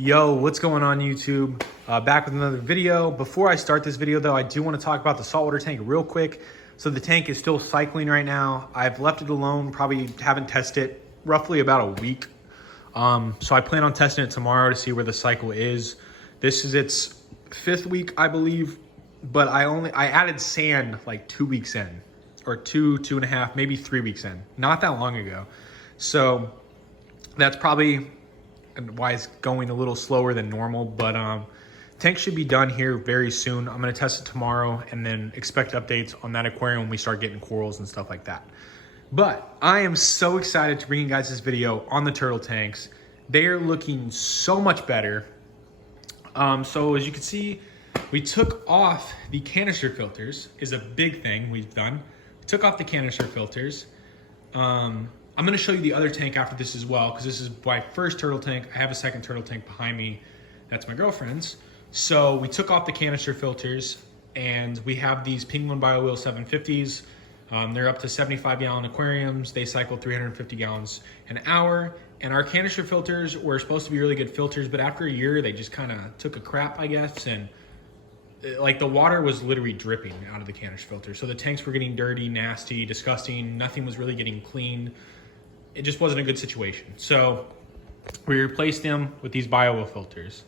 Yo, what's going on YouTube? Back with another video. Before I start this video though, I do want to talk about the saltwater tank real quick. So the tank is still cycling right now. I've left it alone, probably haven't tested it roughly about a week. So I plan on testing it tomorrow to see where the cycle is. This is its 5th week, I believe, but I added sand like 2 weeks in, or two and a half, maybe 3 weeks in, not that long ago. So that's probably why it's going a little slower than normal, but tank should be done here very soon. I'm gonna test it tomorrow and then expect updates on that aquarium when we start getting corals and stuff like that. But I am so excited to bring you guys this video on the turtle tanks. They are looking so much better. So as you can see, we took off the canister filters, is a big thing we've done. We took off the canister filters. I'm gonna show you the other tank after this as well, because this is my first turtle tank. I have a second turtle tank behind me. That's my girlfriend's. So we took off the canister filters and we have these Penguin BioWheel 750s. They're up to 75-gallon aquariums. They cycle 350 gallons an hour. And our canister filters were supposed to be really good filters, but after a year, they just kind of took a crap, I guess. And like the water was literally dripping out of the canister filter. So the tanks were getting dirty, nasty, disgusting. Nothing was really getting clean. It just wasn't a good situation. So we replaced them with these BioWheel filters.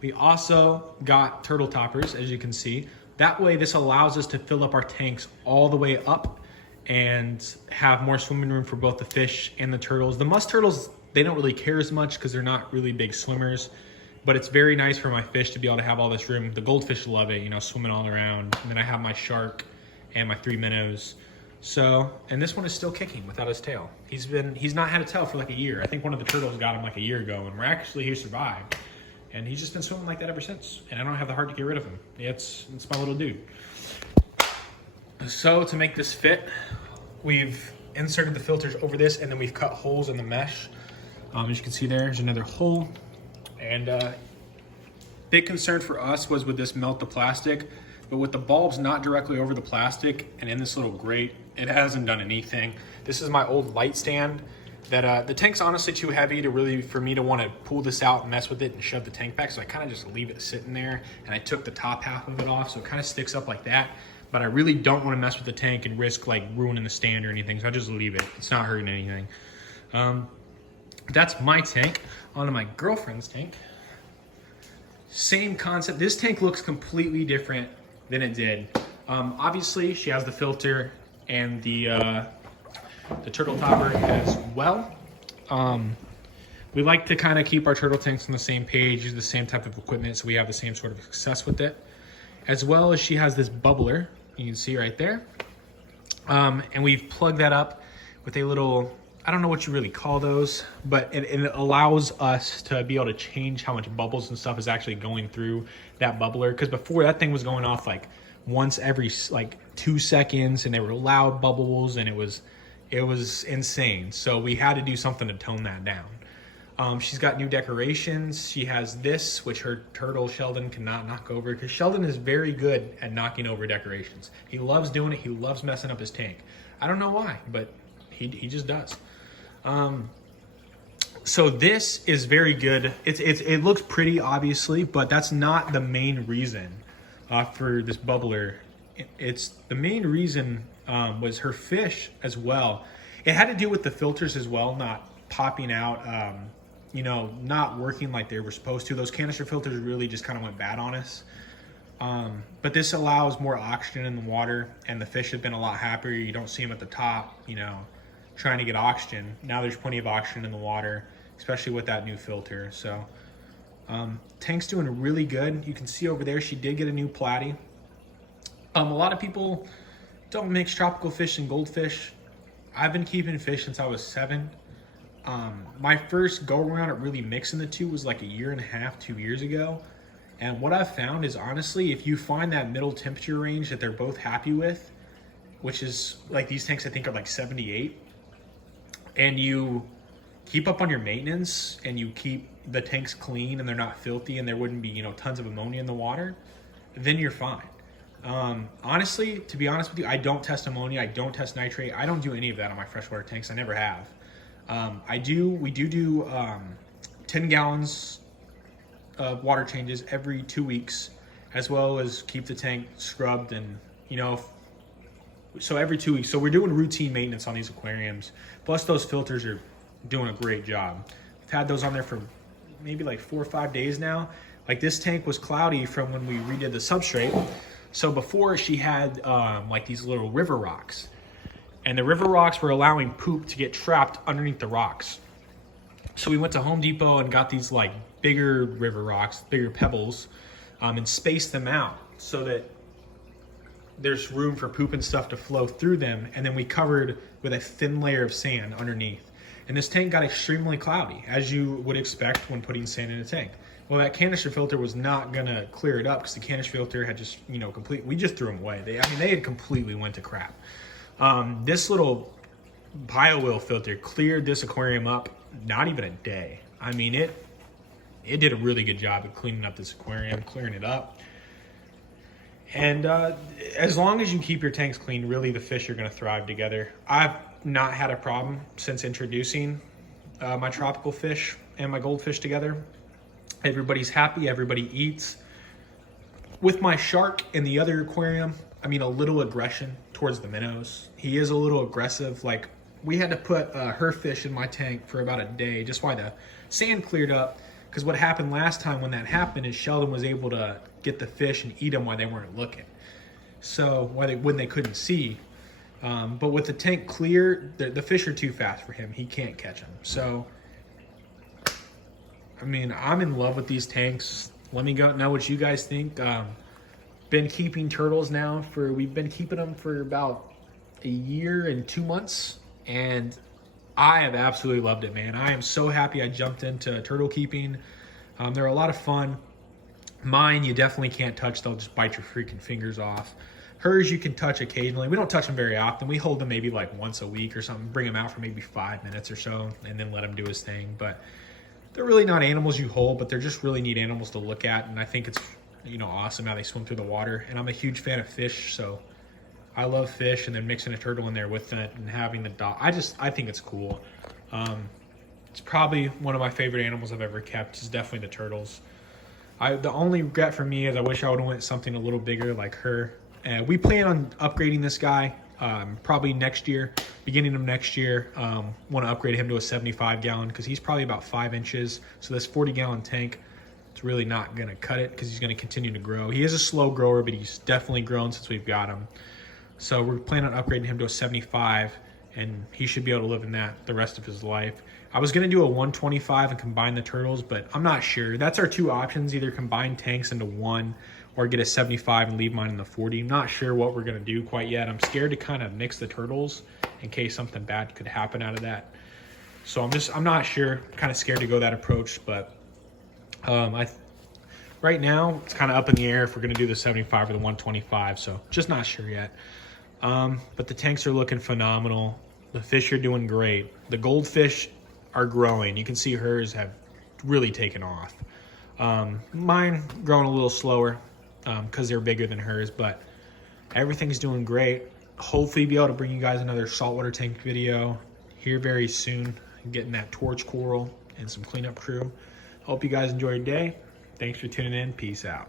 We also got turtle toppers, as you can see. That way, this allows us to fill up our tanks all the way up and have more swimming room for both the fish and the turtles. The musk turtles, they don't really care as much because they're not really big swimmers, but it's very nice for my fish to be able to have all this room. The goldfish love it, you know, swimming all around. And then I have my shark and my 3 minnows. So, and this one is still kicking without his tail. He's not had a tail for like a year. I think one of the turtles got him like a year ago, and miraculously he survived. And he's just been swimming like that ever since. And I don't have the heart to get rid of him. It's my little dude. So to make this fit, we've inserted the filters over this, and then we've cut holes in the mesh. As you can see there's another hole. And big concern for us was would this melt the plastic? But with the bulbs not directly over the plastic and in this little grate, it hasn't done anything. This is my old light stand that the tank's honestly too heavy to really, for me to want to pull this out and mess with it and shove the tank back. So I kind of just leave it sitting there, and I took the top half of it off. So it kind of sticks up like that, but I really don't want to mess with the tank and risk like ruining the stand or anything. So I just leave it. It's not hurting anything. That's my tank. On to my girlfriend's tank. Same concept. This tank looks completely different than it did. Obviously she has the filter and the turtle topper as well. We like to kind of keep our turtle tanks on the same page, use the same type of equipment, so we have the same sort of success with it. As well as she has this bubbler, you can see right there. And we've plugged that up with a little, I don't know what you really call those, but it allows us to be able to change how much bubbles and stuff is actually going through that bubbler. Because before, that thing was going off like once every like 2 seconds, and they were loud bubbles, and it was insane. So we had to do something to tone that down. She's got new decorations. She has this, which her turtle Sheldon cannot knock over, because Sheldon is very good at knocking over decorations. He loves doing it. He loves messing up his tank. I don't know why, but he just does. So this is very good. It looks pretty, obviously, but that's not the main reason for this bubbler. It's the main reason was her fish as well. It had to do with the filters as well, not popping out, you know, not working like they were supposed to. Those canister filters really just kind of went bad on us. But this allows more oxygen in the water, and the fish have been a lot happier. You don't see them at the top, you know, trying to get oxygen. Now there's plenty of oxygen in the water, especially with that new filter. So tank's doing really good. You can see over there she did get a new platy. A lot of people don't mix tropical fish and goldfish. I've been keeping fish since I was 7. My first go around at really mixing the two was like 1.5 years, 2 years ago. And what I've found is, honestly, if you find that middle temperature range that they're both happy with, which is like these tanks I think are like 78, and you keep up on your maintenance and you keep the tanks clean and they're not filthy and there wouldn't be, you know, tons of ammonia in the water, then you're fine. Honestly, to be honest with you, I don't test ammonia, I don't test nitrate, I don't do any of that on my freshwater tanks. I never have. We do 10 gallons water changes every 2 weeks, as well as keep the tank scrubbed and, you know, so every 2 weeks. So we're doing routine maintenance on these aquariums. Plus those filters are doing a great job. We've had those on there for maybe like 4 or 5 days now. Like this tank was cloudy from when we redid the substrate. So before she had like these little river rocks, and the river rocks were allowing poop to get trapped underneath the rocks. So we went to Home Depot and got these like bigger river rocks, bigger pebbles, and spaced them out so that there's room for poop and stuff to flow through them. And then we covered with a thin layer of sand underneath. And this tank got extremely cloudy, as you would expect when putting sand in a tank. Well, that canister filter was not gonna clear it up because the canister filter had just, you know, we just threw them away. They had completely went to crap. This little BioOil filter cleared this aquarium up not even a day. I mean, it did a really good job of cleaning up this aquarium, clearing it up. And as long as you keep your tanks clean, really the fish are gonna thrive together. I've not had a problem since introducing my tropical fish and my goldfish together. Everybody's happy, everybody eats. With my shark in the other aquarium, I mean, a little aggression towards the minnows. He is a little aggressive. Like, we had to put her fish in my tank for about a day, just while the sand cleared up. Because what happened last time when that happened is Sheldon was able to get the fish and eat them while they weren't looking. So, when they couldn't see. But with the tank clear, the fish are too fast for him. He can't catch them. So, I mean, I'm in love with these tanks. Let me know what you guys think. Been keeping turtles now we've been keeping them for about a year and 2 months. And I have absolutely loved it, man. I am so happy I jumped into turtle keeping. They're a lot of fun. Mine, you definitely can't touch. They'll just bite your freaking fingers off. Hers, you can touch occasionally. We don't touch them very often. We hold them maybe like once a week or something, bring him out for maybe 5 minutes or so, and then let him do his thing. But they're really not animals you hold, but they're just really neat animals to look at. And I think it's, you know, awesome how they swim through the water. And I'm a huge fan of fish, so I love fish, and then mixing a turtle in there with it and having the dog. I think it's cool. It's probably one of my favorite animals I've ever kept. Is definitely the turtles. The only regret for me is I wish I would have went something a little bigger like her. We plan on upgrading this guy probably next year, beginning of next year. Want to upgrade him to a 75 gallon because he's probably about 5 inches. So this 40-gallon tank, it's really not going to cut it because he's going to continue to grow. He is a slow grower, but he's definitely grown since we've got him. So we're planning on upgrading him to a 75, and he should be able to live in that the rest of his life. I was going to do a 125 and combine the turtles, but I'm not sure. That's our two options, either combine tanks into one or get a 75 and leave mine in the 40. I'm not sure what we're going to do quite yet. I'm scared to kind of mix the turtles in case something bad could happen out of that. So I'm not sure, kind of scared to go that approach, but right now it's kind of up in the air if we're going to do the 75 or the 125, so just not sure yet. But the tanks are looking phenomenal. The fish are doing great. The goldfish are growing. You can see hers have really taken off. Mine growing a little slower because they're bigger than hers, but everything's doing great. Hopefully be able to bring you guys another saltwater tank video here very soon. Getting that torch coral and some cleanup crew. Hope you guys enjoy your day. Thanks for tuning in. Peace out.